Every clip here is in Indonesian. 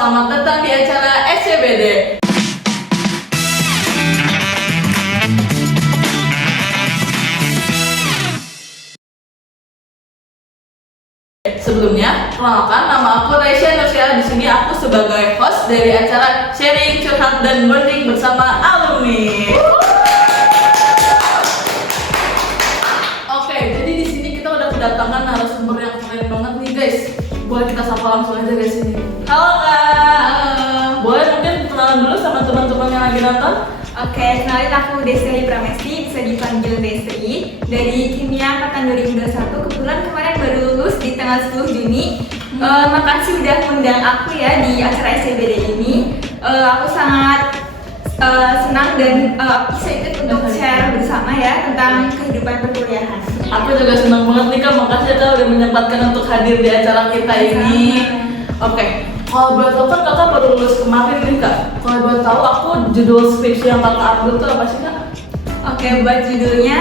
selamat datang di acara SCBD. Sebelumnya, perkenalkan nama aku Raisya Nursia. Di sini aku sebagai host dari acara sharing, curhat, dan bonding bersama alumni. Oke, jadi di sini kita udah kedatangan narasumber yang keren banget nih guys. Boleh kita sapa langsung aja guys ini. Halo Kak. Boleh mungkin kenalan dulu sama teman-teman yang lagi nonton? Oke, kenalin aku Destri Pramesti, bisa dipanggil Destri dari Kimia Angkatan 2021. Kebetulan kemarin baru lulus di tanggal 10 Juni. Makasih udah undang aku ya di acara SCBD ini. Aku sangat senang dan bisa ikut untuk share bersama ya tentang kehidupan perkuliahan. Aku juga senang banget nih Kak, makasih Kak udah menyempatkan untuk hadir di acara kita ini. Oke, kalau boleh tahu kan Kakak baru lulus kemarin nih Kak. Kalau boleh tahu aku judul skripsi yang Kakak ambil tuh apa sih Kak? Oke, buat judulnya,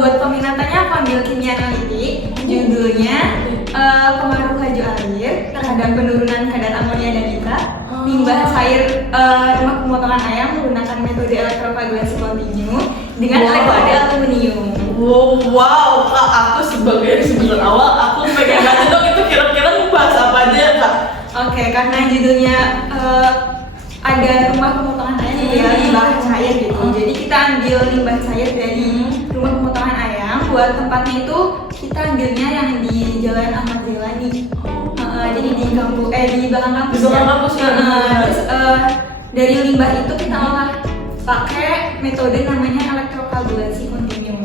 buat peminatannya aku ambil kimia analitik. Judulnya pengaruh laju air terhadap penurunan kadar amonia dan nitrat limbah cair rumah pemotongan ayam menggunakan metode elektrokoagulasi kontinu dengan elektrode aluminium. Wow, Kak, aku sebagai sebentar awal aku pengen nanya dong itu kira-kira membahas apa aja ya Kak? Oke, karena judulnya ada rumah pemotongan ayam gitu ya, limbah cair gitu. Jadi kita ambil limbah cair dari rumah pemotongan ayam. Buat tempatnya itu kita ambilnya yang di Jalan Ahmad Zailani. Jadi di kampus, di belakang kampus. Di belakang kampus ya. Terus dari limbah itu kita olah pakai metode namanya elektrokoagulasi kontinu.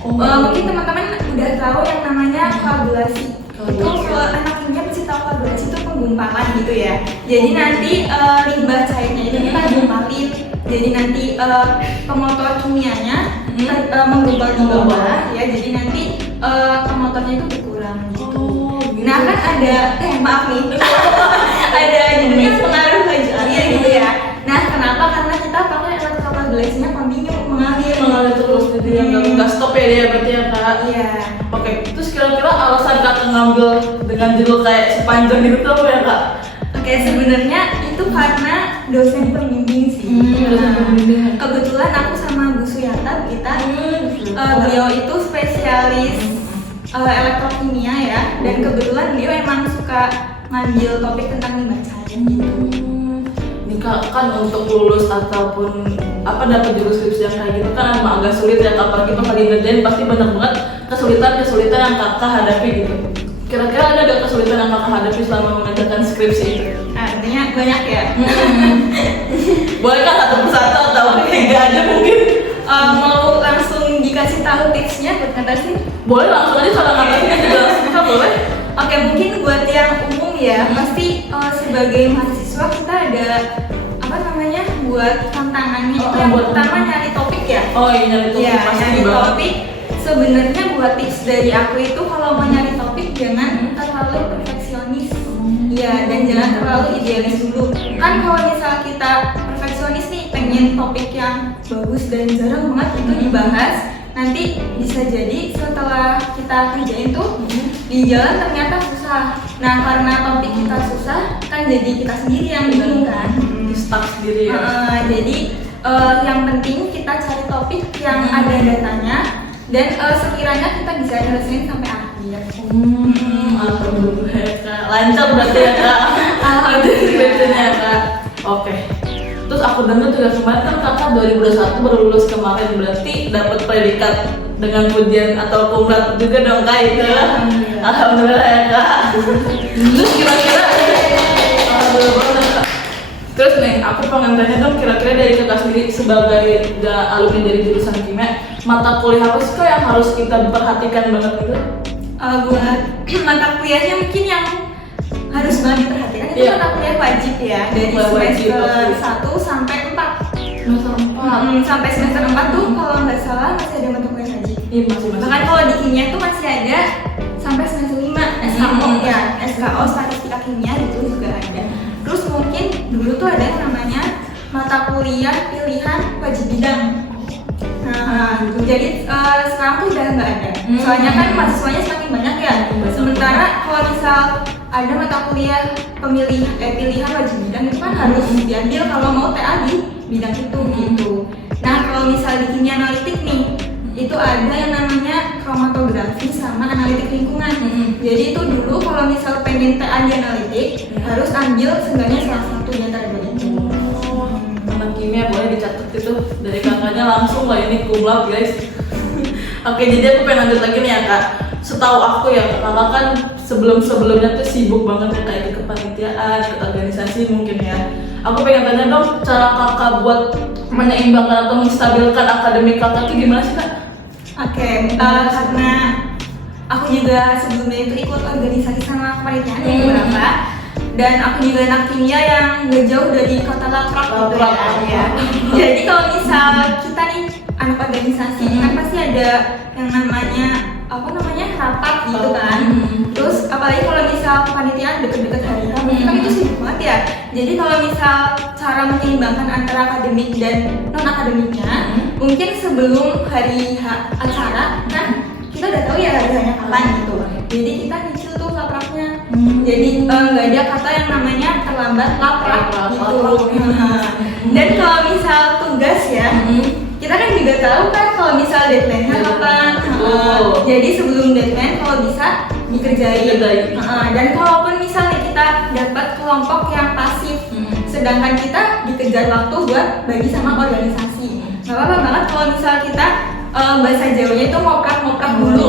Mungkin teman-teman udah tahu yang namanya koagulasi. Itu kalau anak kimia pasti tahu koagulasi itu penggumpalan gitu ya. Jadi nanti limbah cairnya itu kita gumpalin. Jadi nanti pemotor kimianya menggumpal ya. Jadi nanti pemotornya itu berkurang gitu. Nah kan ada maaf nih ada judulnya pengaruh laju air gitu ya. Nah kenapa? Karena kita pakai elektrokoagulasinya kontinu mengalir terus jadi nggak stop ya dia berarti ya Kak? Iya. Oke, terus kira-kira alasan Kakak ngambil dengan judul kayak sepanjang gitu tuh apa ya Kak? Oke, sebenarnya itu karena dosen pembimbing sih. Dosen pembimbing. Kebetulan aku sama Bu Suyata kita, beliau itu spesialis elektrokimia ya, dan kebetulan beliau emang suka ngambil topik tentang limbah cair gitu. Nih Kak, kan untuk lulus ataupun dapat judul skripsi yang kayak gitu kan emang agak sulit ya Kak, apalagi pas lagi ngerjain pasti banyak banget kesulitan yang Kakak hadapi gitu. Kira-kira ada gak kesulitan yang Kakak hadapi selama mengerjakan skripsi itu? Artinya banyak ya. Boleh kan satu persatu atau enggak aja mungkin? Mau langsung dikasih tahu tipsnya buat ngatasin? Boleh langsung aja soal ngatasinnya juga langsung bisa boleh? Oke, mungkin buat yang umum ya, pasti sebagai mahasiswa kita ada buat tantangannya itu yang pertama nyari topik ya. Oh iya, nyari topik ya, pasti nyari banget. topik. Sebenarnya buat tips dari aku itu kalau mau nyari topik jangan terlalu perfeksionis. Ya, dan jangan terlalu idealis dulu. Kan kalau misal kita perfeksionis nih, pengen topik yang bagus dan jarang banget itu dibahas, nanti bisa jadi setelah kita kerjain tuh di jalan ternyata susah. Nah, karena topik kita susah, kan jadi kita sendiri yang bingung kan. Stuck sendiri ya. Jadi yang penting kita cari topik yang ada datanya dan sekiranya kita bisa nyelesain sampai akhir. Alhamdulillah ya Kak. Lancar berarti ya Kak. Alhamdulillah ya Kak. Oke. Terus aku dengar juga kemarin kan Kakak 2021 baru lulus kemarin, berarti dapat predikat dengan pujian atau kumlat juga dong Kak itu. Alhamdulillah ya Kak. Terus kira-kira terus nih, aku pengen tanya dong kira-kira dari Kakak sendiri sebagai alumni dari jurusan kimia, mata kuliah apa sih Kak yang harus kita perhatikan banget gitu? Buat mata kuliahnya mungkin yang harus banget diperhatikan itu mata kuliah wajib ya, dari semester 1 sampai 4. Semester 4? Sampai semester 4 tuh kalau nggak salah masih ada mata kuliah wajib. Iya masih. Bahkan kalau di kimia tuh masih ada sampai semester 5 SKO ya, SKO statistika kimia itu juga ada. Terus mungkin dulu tuh ada yang namanya mata kuliah pilihan wajib bidang. Nah, jadi sekarang tuh udah nggak ada. Soalnya kan mahasiswanya semakin banyak ya. Sementara kalau misal ada mata kuliah pilihan wajib bidang itu kan harus diambil kalau mau TA di bidang itu gitu. Nah kalau misal di kimia analitik nih, itu ada yang namanya kromatografi sama analitik lingkungan. Jadi itu dulu kalau misal pengen TA di analitik harus ambil seenggaknya salah satu di antara dua itu. Anak kimia boleh dicatat itu dari kakaknya langsung lah ini cum laude guys. Oke, jadi aku pengen lanjut lagi nih ya kak. Setahu aku ya kakak kan sebelumnya tuh sibuk banget ya kayak di kepanitiaan, ikut organisasi mungkin ya. Aku pengen tanya dong, cara kakak buat menyeimbangkan atau menstabilkan akademik kakak itu gimana sih kak? Oke, karena aku juga sebelumnya itu ikut organisasi sama kepanitiaan beberapa, dan aku juga anak kimia yang gak jauh dari kota Laprak gitu ya. Jadi kalau misal kita nih anak organisasi kan pasti ada yang namanya rapat gitu kan. Terus apalagi kalau misal kepanitiaan deket-deket hari Rabu kan itu sibuk banget ya. Jadi kalau misal cara menyeimbangkan antara akademik dan non akademiknya, mungkin sebelum hari acara kan kita udah tahu ya hari-harinya kapan gitu. Jadi kita nyicil tuh lapraknya. Jadi nggak ada kata yang namanya terlambat laprak gitu. Dan kalau misal tugas ya, kita kan juga tahu kan kalau misal deadline-nya kapan. Jadi sebelum deadline kalau bisa dikerjain. Dan kalaupun misalnya kita dapat kelompok yang pasif, sedangkan kita dikejar waktu buat bagi sama organisasi. Gak apa-apa banget kalau misal kita bahasa Jawanya itu ngoprak-ngoprak dulu,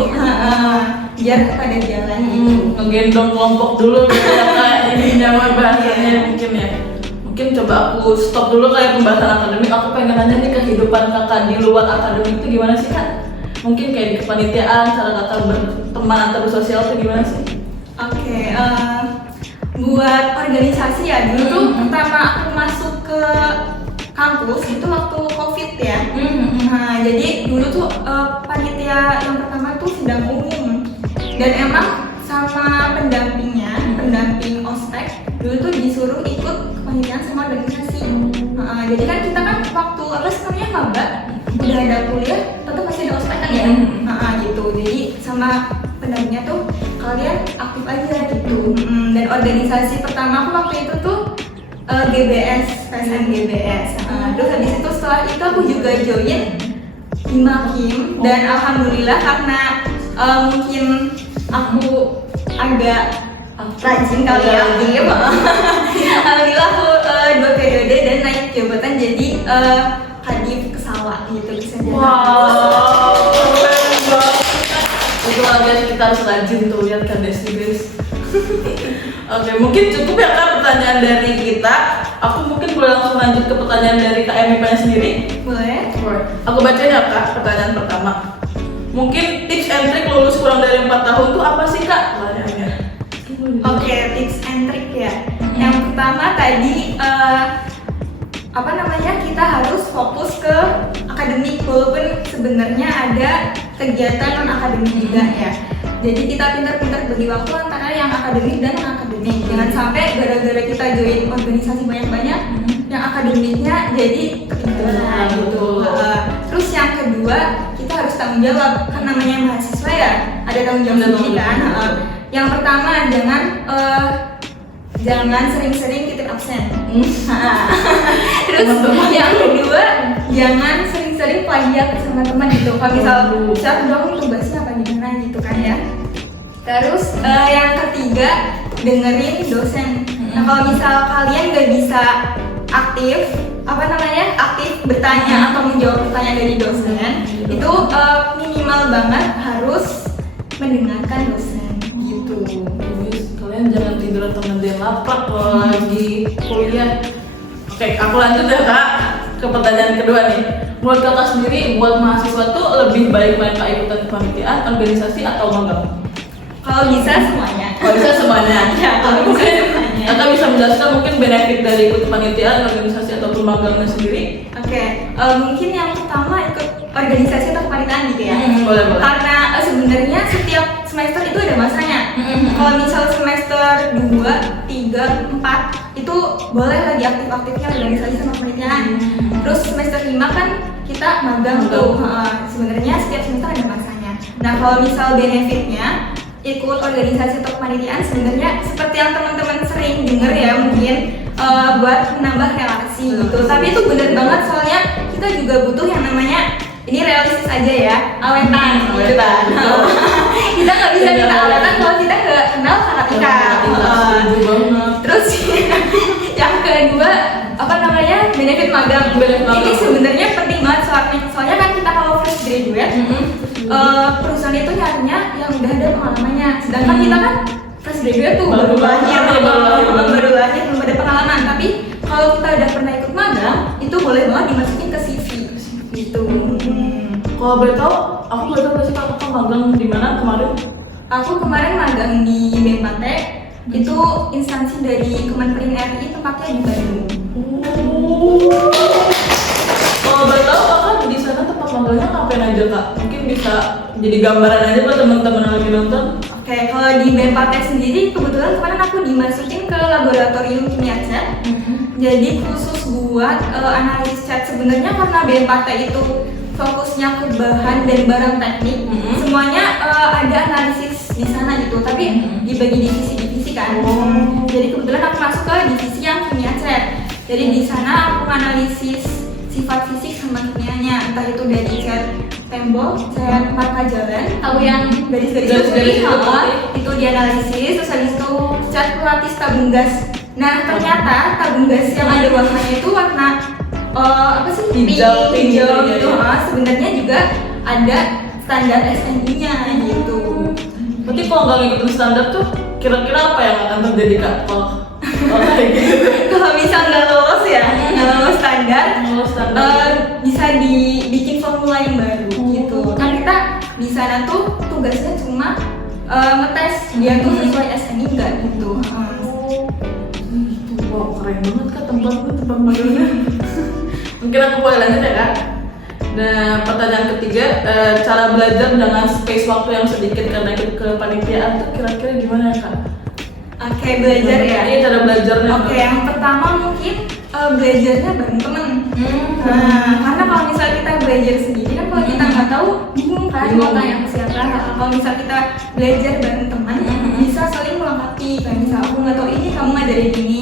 biar pada jalan gitu. Ngegendong kelompok dulu gitu ya kak, ini nyawa bahasanya mungkin ya. Mungkin coba aku stop dulu kayak pembahasan akademik. Aku pengen nanya nih kehidupan kakak di luar akademik itu gimana sih kak? Mungkin kayak di kepanitiaan, cara kakak berteman atau bersosial itu gimana sih? Oke, buat organisasi ya dulu tuh pertama aku masuk ke kampus itu waktu COVID ya. Nah jadi dulu tuh panitia yang pertama tuh sidang umum, dan emang sama pendamping ospek dulu tuh disuruh ikut kepanitiaan sama organisasi. Jadi kan kita kan waktu maba udah ada kuliah tetap masih ada ospek kan ya. Gitu, jadi sama pendampingnya tuh kalian aktif aja gitu. Dan organisasi pertama aku waktu itu tuh GBS, PSN GBS. Terus habis itu setelah itu aku juga join Himakim, dan alhamdulillah karena mungkin aku agak rajin kali ya aktif. Alhamdulillah aku 2 periode dan naik jabatan jadi kadif Kesawak gitu bisa jadi. Wow, itu aja kita harus rajin tuh lihat kades guys. Oke, mungkin cukup ya kak pertanyaan dari kita. Aku mungkin boleh langsung lanjut ke pertanyaan dari Kak Emi-nya sendiri. Boleh? Aku bacain ya kak pertanyaan pertama. Mungkin tips and trick lulus kurang dari 4 tahun tuh apa sih kak? Pertanyaannya. Oke, tips and trick ya. Yang pertama tadi kita harus fokus ke akademik, walaupun sebenarnya ada kegiatan non akademik juga ya. Jadi kita pintar-pintar bagi waktu antara yang akademik dan non akademik. Jangan sampai gara-gara kita join organisasi banyak-banyak, yang akademiknya jadi ketinggalan gitu. Terus yang kedua, kita harus tanggung jawab, kan namanya mahasiswa ya, ada tanggung jawab sendiri kan. Yang pertama jangan sering-sering titip absen. Terus yang kedua, jangan sering-sering plagiat sama teman gitu. Kalau misal siapa dong tugasnya apa gimana gitu kan ya. Terus yang ketiga, dengerin dosen. Nah kalau misal kalian gak bisa aktif bertanya atau menjawab pertanyaan dari dosen, itu minimal banget harus mendengarkan dosen gitu. Kalian jangan tidur atau ngerjain laprak kalau lagi kuliah. Oke, aku lanjut ya kak ke pertanyaan kedua nih. Menurut kakak sendiri, buat mahasiswa tuh lebih baik mereka ikutan kepanitiaan, organisasi atau magang? Kalau bisa semuanya. Kalau bisa semuanya. Ya, kalau bisa mungkin semuanya. kakak bisa menjelaskan mungkin benefit dari ikut kepanitiaan, organisasi ataupun magangnya sendiri? Oke, mungkin yang pertama ikut organisasi atau kepanitiaan gitu ya. Boleh. Karena sebenarnya setiap semester itu ada masanya. Kalau misal semester 2, 3, 4 itu boleh lagi aktif-aktifnya organisasi sama kepanitiaan. Terus semester 5 kan kita magang tuh. Sebenarnya setiap semester ada masanya. Nah kalau misal benefitnya, ikut organisasi atau kepanitiaan sebenarnya seperti yang teman-teman sering denger ya mungkin buat menambah relasi gitu. Tapi itu bener banget soalnya kita juga butuh yang namanya ini realistis aja ya, awetan gitu kan. Kita nggak bisa minta awetan kalau kita nggak kenal Karatika. Terus yang kedua apa namanya benefit magang. Ini sebenarnya penting banget soalnya kan kita kalau fresh graduate perusahaan itu nyarinya yang udah ada pengalamannya, sedangkan kita kan fresh graduate tuh baru lahir belum ada pengalaman. Tapi kalau kita udah pernah ikut magang itu boleh banget dimasukin ke CV gitu. Kalau boleh tahu, aku boleh tahu sih aku magang di mana kemarin? Aku kemarin magang di BMPT, itu instansi dari Kementerian RI, tempatnya di Bandung. Kalau boleh tahu kakak di sana tempat magangnya ngapain aja kak? Mungkin bisa jadi gambaran aja buat teman-teman yang lagi nonton. Oke, kalau di BMPT sendiri kebetulan kemarin aku dimasukin ke laboratorium kimia cat. Jadi khusus buat analisis cat. Sebenarnya karena BMPT itu fokusnya ke bahan dan barang teknik, semuanya ada analisis di sana gitu. Tapi dibagi divisi-divisi kan. Jadi kebetulan aku masuk ke divisi yang kimia cat. Jadi di sana aku analisis sifat fisik sama kimianya, entah itu dari cat tembok, cat marka jalan, tahu yang garis-garis putih, itu dianalisis. Terus habis itu cat pelapis tabung gas. Nah ternyata tabung gas yang ada warnanya itu warna apa sih? Hijau gitu. Sebenarnya juga ada standar SNI-nya gitu. Berarti kalau nggak ngikutin standar tuh kira-kira apa yang akan terjadi kak? Kalau kayak gitu. Kalau misal nggak lolos ya, nggak lolos standar, bisa dibikin formula yang baru gitu. Kan kita di sana tuh tugasnya cuma ngetes dia tuh sesuai SNI nggak gitu. Wow, keren banget kak tempat magangnya. Mungkin aku boleh lanjut ya kak. Nah, pertanyaan ketiga, cara belajar dengan space waktu yang sedikit karena ikut kepanitiaan tuh kira-kira gimana kak? Oke, belajar ya? Iya, cara belajarnya. Oke, yang pertama mungkin belajarnya bareng temen. Karena kalau misal kita belajar sendiri kan kalau kita nggak tahu bingung kan mau tanya ke siapa. Kalau misal kita belajar bareng teman bisa saling melengkapi. Kayak misal aku nggak tahu ini kamu ngajarin ini,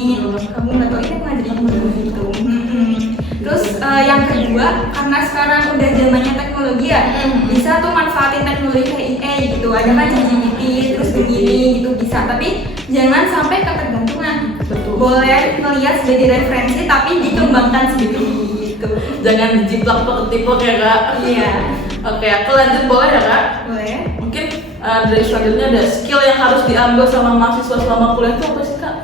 kamu nggak tahu ini aku ngajarin ini gitu. Terus yang kedua, karena sekarang udah zamannya teknologi ya, bisa tuh manfaatin teknologi kayak AI gitu. Ada kan ChatGPT, terus begini gitu bisa. Tapi jangan sampai ketergantungan. Betul. Boleh melihat sebagai referensi, tapi dikembangkan sedikit gitu. Jangan dijiplak atau ketipu ya kak. Iya. Oke, aku lanjut boleh ya kak? Boleh. Mungkin dari selanjutnya ada skill yang harus diambil sama mahasiswa selama kuliah itu apa sih kak?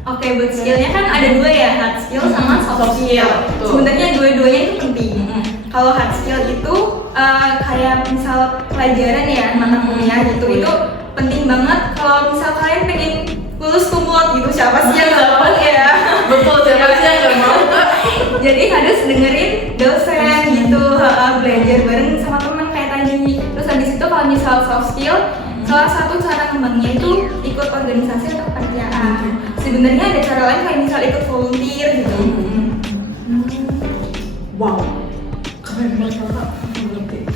Oke, buat skillnya kan ada dua ya, hard skill sama soft skill. Sebenarnya dua-duanya itu penting. Kalau hard skill itu kayak misal pelajaran ya, mata kuliah gitu, itu penting banget. Kalau misal kalian pengen lulus kumlot gitu, siapa sih yang nggak mau ya? Betul, siapa sih yang nggak mau kak? Jadi harus dengerin dosen gitu, belajar bareng sama teman kayak tadi. Terus habis itu kalau misal soft skill, salah satu cara ngembangnya itu ikut organisasi atau kepanitiaan. Sebenarnya ada cara lain kayak misal ikut volunteer gitu. Wow, keren banget kak.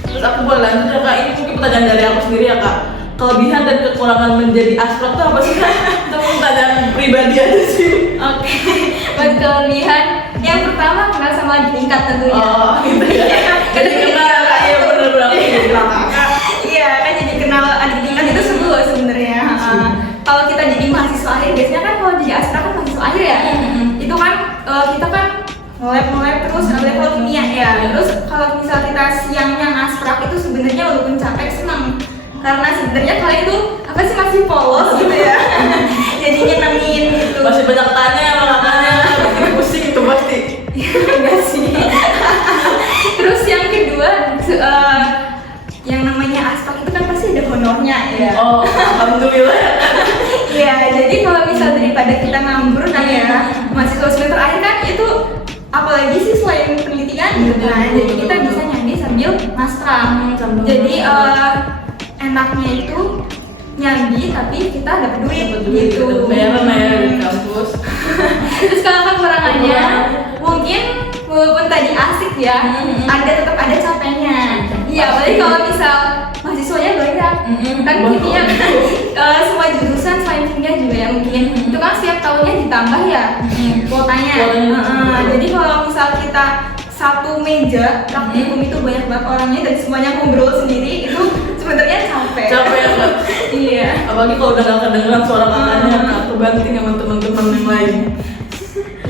Terus aku boleh lanjut ya kak, ini mungkin pertanyaan dari aku sendiri ya kak. Kelebihan dan kekurangan menjadi aspek itu apa sih kak? Itu pertanyaan pribadi aja sih. Oke, buat kelebihan yang pertama kenal sama adik tingkat tentunya. Oh gitu ya. Jadi kenal kak, ya bener-bener. Iya kan, jadi kenal adik tingkat itu sebuah sebenarnya. Kalau kita jadi mahasiswa akhir, biasanya kan kalau jadi astra kan mahasiswa akhir ya. Itu kan kita kan nge-lab terus level kimia ya. Terus kalau misal kita siangnya ngasprak itu sebenarnya walaupun capek senang. Karena sebenarnya kalian tuh apa sih masih polos gitu ya. Jadi nyenengin gitu. Masih banyak tanya sama kakaknya, bikin pusing itu pasti. Enggak sih. Terus yang kedua, yang namanya aspek itu kan pasti ada honornya ya. Oh, alhamdulillah. Iya, jadi kalau misal daripada kita nganggur kan ya, mahasiswa semester akhir kan itu apalagi sih selain penelitian gitu kan. Jadi kita bisa nyambi sambil master. Jadi enaknya itu nyambi tapi kita dapat duit gitu. Bayaran ya di kampus. Terus kalau kekurangannya mungkin walaupun tadi asik ya, tetap ada capeknya. Iya, apalagi kalau misal mahasiswanya banyak, kan kimia semua jurusan selain kimia juga ya mungkin itu kan setiap tahunnya ditambah ya kuotanya. Jadi kalau misal kita satu meja praktikum itu banyak banget orangnya dan semuanya ngobrol sendiri itu sebenarnya capek ya kan? Iya. Apalagi kalau udah gak kedengeran suara kakaknya, aku banting sama teman-teman yang lain.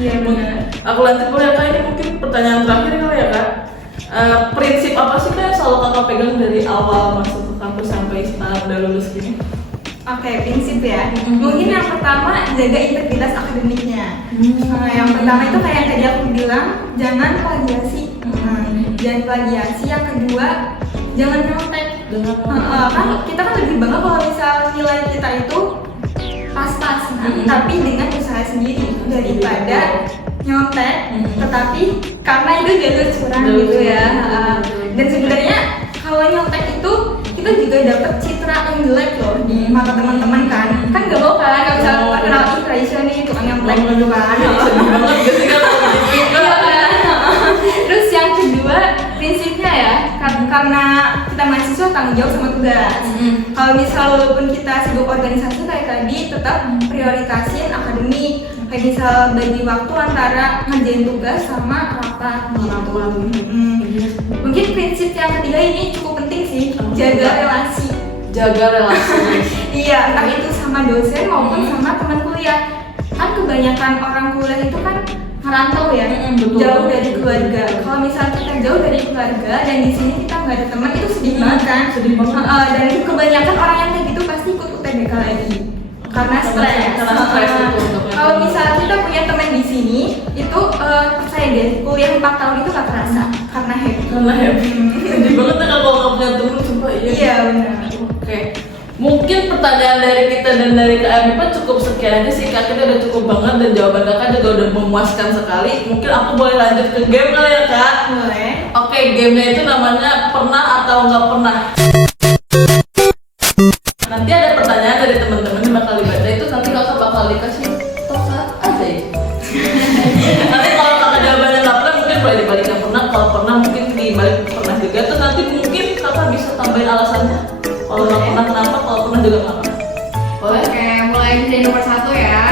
Iya benar. Aku lanjut boleh kak, ini mungkin pertanyaan terakhir kali ya kak. Prinsip apa sih kak yang selalu kakak pegang dari awal masuk ke kampus sampai sekarang udah lulus gini? Oke, prinsip ya. Mungkin yang pertama jaga integritas akademiknya. Yang pertama itu kayak yang tadi aku bilang, jangan plagiasi. Jangan plagiasi. Yang kedua, jangan nyontek. Kan kita kan lebih bangga kalau misal nilai kita itu pas-pas, tapi dengan usaha sendiri daripada nyontek. Tetapi karena itu jalur curang gitu ya. Dan sebenarnya kalau nyontek itu kita juga dapat citra yang jelek loh di mata teman-teman kan gak mau kan kalau misalnya terkenal Raisya nih tukang nyontek gitu kan. Terus yang kedua prinsipnya ya karena kita mahasiswa tanggung jawab sama tugas. Kalau misal walaupun kita sibuk organisasi kayak tadi tetap prioritasin akademik. Kayak misal bagi waktu antara ngerjain tugas sama rapat gitu. Mungkin prinsip yang ketiga ini cukup penting sih, jaga relasi. Iya, entah itu sama dosen maupun sama teman kuliah. Kan kebanyakan orang kuliah itu kan merantau ya, jauh dari keluarga. Kalau misal kita jauh dari keluarga dan di sini kita nggak ada teman itu sedih banget kan? Dan kebanyakan orang yang kayak gitu pasti ikut UTBK lagi karena stres. Kalau misal kita punya teman di sini itu percaya deh kuliah 4 tahun itu gak terasa karena happy. Sedih banget ya kalau nggak punya temen, sumpah. Iya benar. Oke, mungkin pertanyaan dari kita dan dari Kak Amipa cukup sekian aja sih kak. Kita udah cukup banget dan jawaban kakak juga udah memuaskan sekali. Mungkin aku boleh lanjut ke game kali ya kak? Boleh. Oke, gamenya itu namanya pernah atau nggak pernah. Nanti ada pertanyaan dari teman-teman yang bakal dibaca itu, nanti kakak bakal dikasih tokat aja ya. Nanti kalau kakak jawabannya nggak pernah mungkin boleh dibalik yang pernah, kalau pernah mungkin dibalik pernah juga. Terus nanti mungkin kakak bisa tambahin alasannya. Kalau nggak pernah kenapa, kalau pernah juga kenapa. Boleh? Oke, mulai dari nomor 1 ya.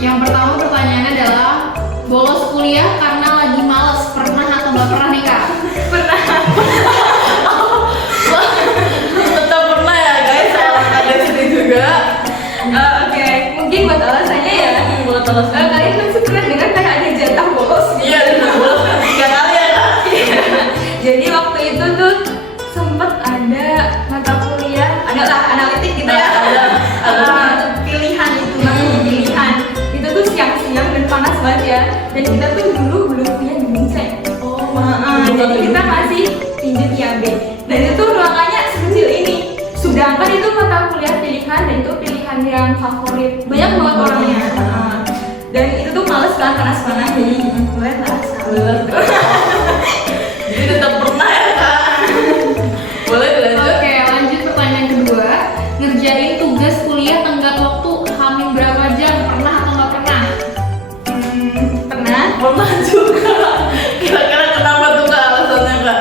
Yang pertama pertanyaannya adalah bolos kuliah karena lagi males, pernah atau nggak pernah nih kak? Pernah. Tetap pernah ya guys, ada sini juga. Oke, mungkin buat alasannya ya. Buat alasannya. Kalian pasti pernah dengar kayak ada jatah bolos. Iya, ada bolos 3 kali ya kak. Jadi waktu itu tuh sempet ada mata kuliah, adalah analitik gitu ya. Ada pilihan itu, namanya pilihan. Itu tuh siang-siang dan panas banget ya. Dan kita tuh dulu belum punya gedung C. Jadi kita masih pinjam IAB. Dan itu ruangannya sekecil ini. Sedangkan itu mata kuliah pilihan dan itu pilihan yang favorit. Banyak banget orangnya. Dan itu tuh males kan panas-panas jadi mulai terasa. Jadi tetap pernah ya kak. Boleh dilanjut? Oke, lanjut pertanyaan kedua. Ngerjain tugas kuliah tenggat waktu hamil berapa jam? Pernah atau nggak pernah? Pernah. Pernah juga. Kira-kira kenapa tuh kak alasannya kak?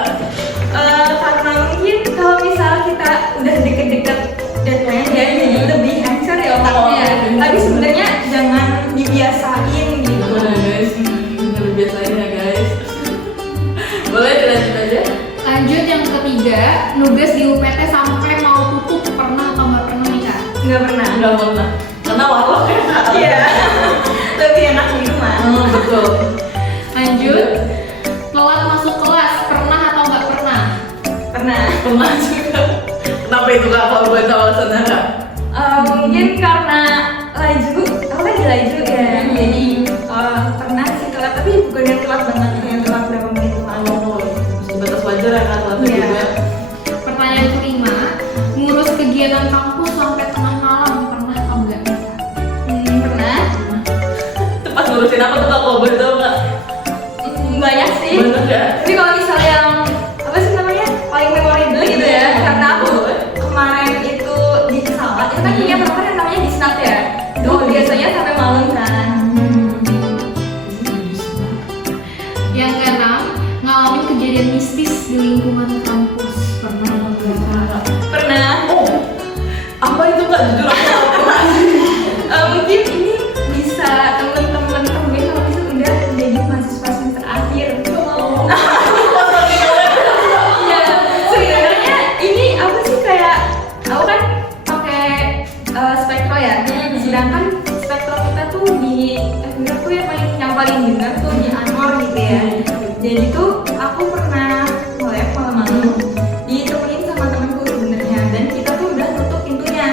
Karena mungkin kalau misal kita udah deket-deket deadline ya jadi lebih hancur ya otaknya. Tapi sebenarnya jangan dibiasain gitu. Guys, lebih biasain ya guys. Boleh dilanjut aja? Lanjut yang ketiga, nugas di UPT sampai mau tutup, pernah atau nggak pernah nih kak? Nggak pernah. Nggak pernah. Karena warlock ya kak. Iya. Lebih enak di rumah. Betul. Lanjut, telat masuk kelas, pernah atau nggak pernah? Pernah. Pernah juga. Kenapa itu kak? Kalau boleh tahu alasannya kak? Mungkin karena laju, aku lagi laju ya. Jadi pernah sih telat, tapi bukan yang telat banget, yang telat berapa menit doang. Batas wajar ya kak, telat Iya. juga. Pertanyaan kelima, ngurus kegiatan kampus sampai tengah malam, pernah atau nggak nih kak? Pernah. Itu pas ngurusin apa tuh kak? Kalau boleh tahu kak? Banyak sih. Banyak ya? Tapi kalau misalnya yang apa sih namanya paling memorable gitu ya, karena aku kemarin itu di pesawat itu kan punya program yang namanya disnat ya. Itu biasanya sampai malam kan. Yang keenam, ngalamin kejadian mistis di lingkungan kampus. jujur aku nggak pernah. Mungkin ini bisa teman-teman temuin kalau bisa udah jadi mahasiswa semester akhir. Iya, sebenarnya ini apa sih kayak aku kan pakai spektro ya, sedangkan spektro kita tuh di FMIPA tuh yang paling benar tuh di Anwar gitu ya. Jadi tuh aku pernah nge-lab malam-malam ditemenin sama temanku sebenarnya, dan kita tuh udah tutup pintunya.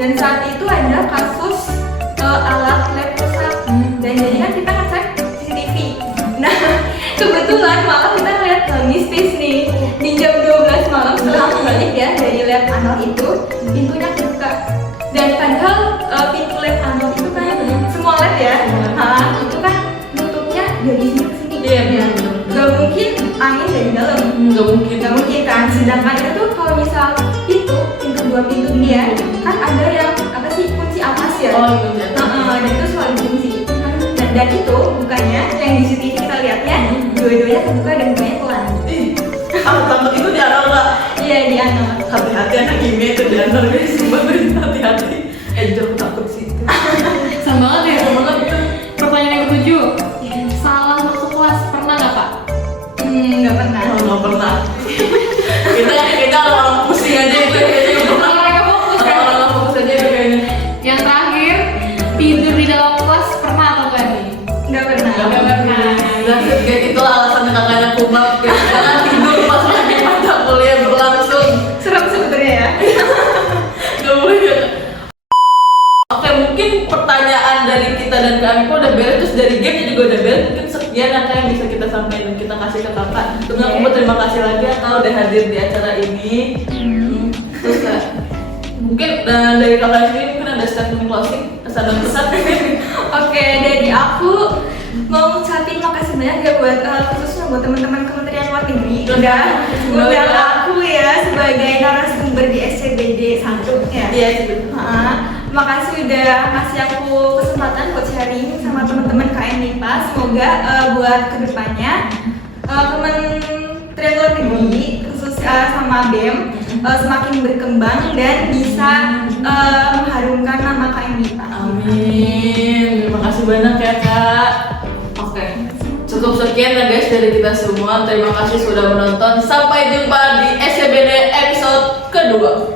Dan saat itu ada kasus alat lab rusak, dan jadi kan kita ngecek CCTV. Nah kebetulan malah kita ngeliat mistis nih di jam 12 malam setelah aku balik ya dari lab anal itu, pintunya kebuka. Dan padahal pintu lab anal itu kan semua lab ya, itu kan nutupnya dari sini ke sini. Iya, benar. Gak mungkin angin dari dalam. Nggak mungkin. Gak mungkin kan. Sedangkan itu kalau misal pintu dua pintu ini ya, kan ada yang apa sih kunci amas ya. Oh iya. Dan itu selalu kunci. Dan itu bukannya yang di CCTV kita lihatnya dua-duanya kebuka dan bukanya pelan. Takut itu di anal nggak? Iya di anal. Hati-hati anak kimia itu di anal guys, sumpah bener, hati-hati. Jujur aku takut sih. Sama banget ya. Sama banget itu. Pertanyaan yang ketujuh. Salah masuk kelas pernah nggak Pak? Nggak pernah. Oh, nggak pernah. kita orang pusing aja itu kayaknya. Orang yang fokus kan? Orang fokus aja itu kayaknya. Yang terakhir, tidur di dalam kelas pernah atau enggak nih? Nggak pernah. Nggak pernah. Dan kayak itulah alasannya kakaknya kumat, karena tidur pas lagi mata kuliah berlangsung. Serem sebenarnya ya. Gak boleh ya. Oke, mungkin pertanyaan dari kita dan Kak Amiko udah beres, terus dari game juga udah beres. Mungkin sekian apa yang bisa kita sampaikan dan kita kasih ke kakak. Terus aku mau terima kasih lagi ya kalau udah hadir di acara ini. Terus mungkin dari kakak sendiri mungkin ada statement closing, pesan-pesan. Oke, dari aku mau ngucapin makasih banyak ya buat khususnya buat teman-teman Kementerian Luar Negeri udah ngundang aku ya sebagai narasumber di SCBD 1 ya. Iya, Makasih udah ngasih aku kesempatan buat sharing sama teman-teman KM MIPA. Semoga buat kedepannya Kementerian Luar Negeri khusus sama BEM semakin berkembang dan bisa mengharumkan nama KM MIPA. Amin. Terima kasih banyak ya Kak. Oke, cukup sekian ya guys dari kita semua. Terima kasih sudah menonton. Sampai jumpa di SCBD episode kedua.